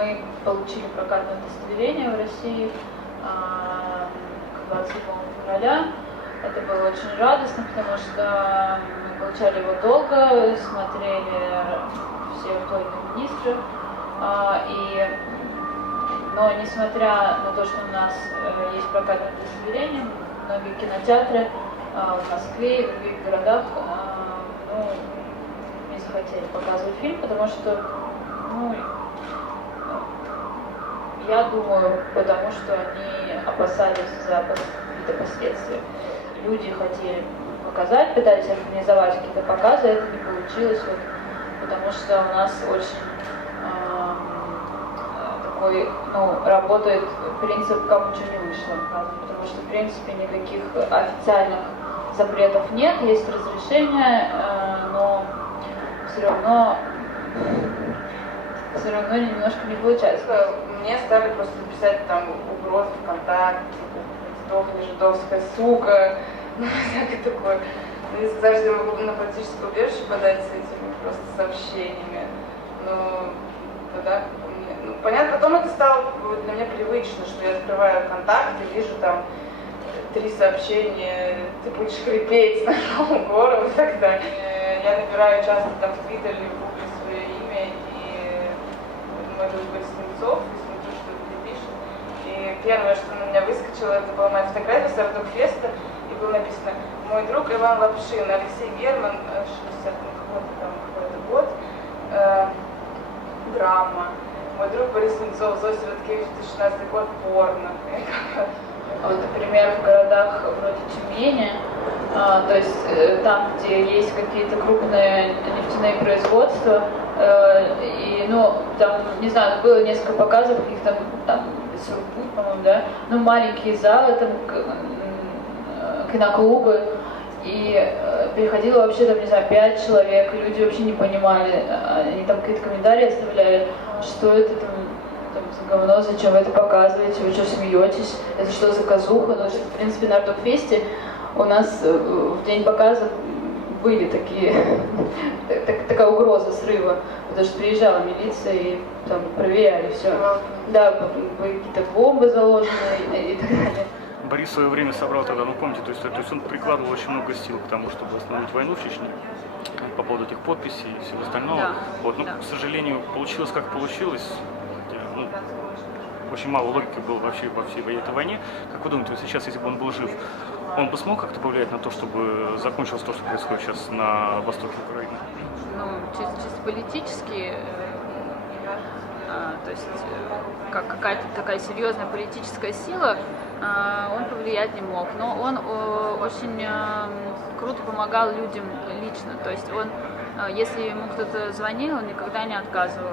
мы получили прокатное удостоверение в России а, к 27 февраля. Это было очень радостно, потому что мы получали его долго, смотрели все актуальные министры. А, и, но несмотря на то, что у нас э, есть прокатное удостоверение, многие кинотеатры а, в Москве и в других городах ну, не захотели показывать фильм, потому что ну, я думаю, потому что они опасались за какие-то последствия. Люди хотели показать, пытались организовать какие-то показы, это не получилось, вот, потому что у нас очень э, такой, ну, работает принцип, как ничего не вышло, потому что, в принципе, никаких официальных запретов нет, есть разрешение, э, но все равно все равно немножко не получается. Мне стали просто писать там угрозы ВКонтакте, сдохни, жидовская сука, ну, всякое такое. Мне сказали, что я могу на политическое убежище подать с этими просто сообщениями. Но тогда мне, ну, понятно, потом это стало для меня привычно, что я открываю контакт вижу там три сообщения, ты будешь хрипеть на новом гору и так далее. Я набираю часто там в Твиттере или в Гугле мой друг Борис Немцов, и смотрю, что мне пишет. И первое, что на меня выскочило, это была моя фотография с Ардукфеста, и было написано «Мой друг Иван Лапшин, Алексей Герман, 60 какой-то там какой-то год, э, драма. Мой друг Борис Немцов, Зося Роткевич, 2016 год, порно». А Вот, например, в городах вроде Тюмени, то есть э, там, где есть какие-то крупные нефтяные производства, э, и, ну, там, не знаю, было несколько показов, их там, там, Сургут, по-моему, да, ну, маленькие залы, там, м, киноклубы, и э, приходило вообще, там, не знаю, пять человек, люди вообще не понимали, а, они там какие-то комментарии оставляли, что это там, там за говно, зачем вы это показываете, вы что смеетесь, это что за казуха, ну, в принципе, на Артукфесте у нас э, в день показа были такие, так- такая угроза срыва, потому что приезжала милиция и там проверяли все. Да, были какие-то бомбы заложены и, и так далее. Борис в свое время собрал тогда, ну помните, то есть, то есть он прикладывал очень много сил к тому, чтобы остановить войну в Чечне по поводу этих подписей и всего остального. Да, Вот, ну, да. к сожалению, получилось как получилось. Ну, очень мало логики было вообще во всей этой войне. Как вы думаете, сейчас, если бы он был жив, он бы смог как-то повлиять на то, чтобы закончилось то, что происходит сейчас на востоке Украины? ну, чисто, чисто политически, э, а, то есть э, как какая-то такая серьезная политическая сила, а, он повлиять не мог. Но он э, очень э, круто помогал людям лично. То есть он, э, если ему кто-то звонил, он никогда не отказывал.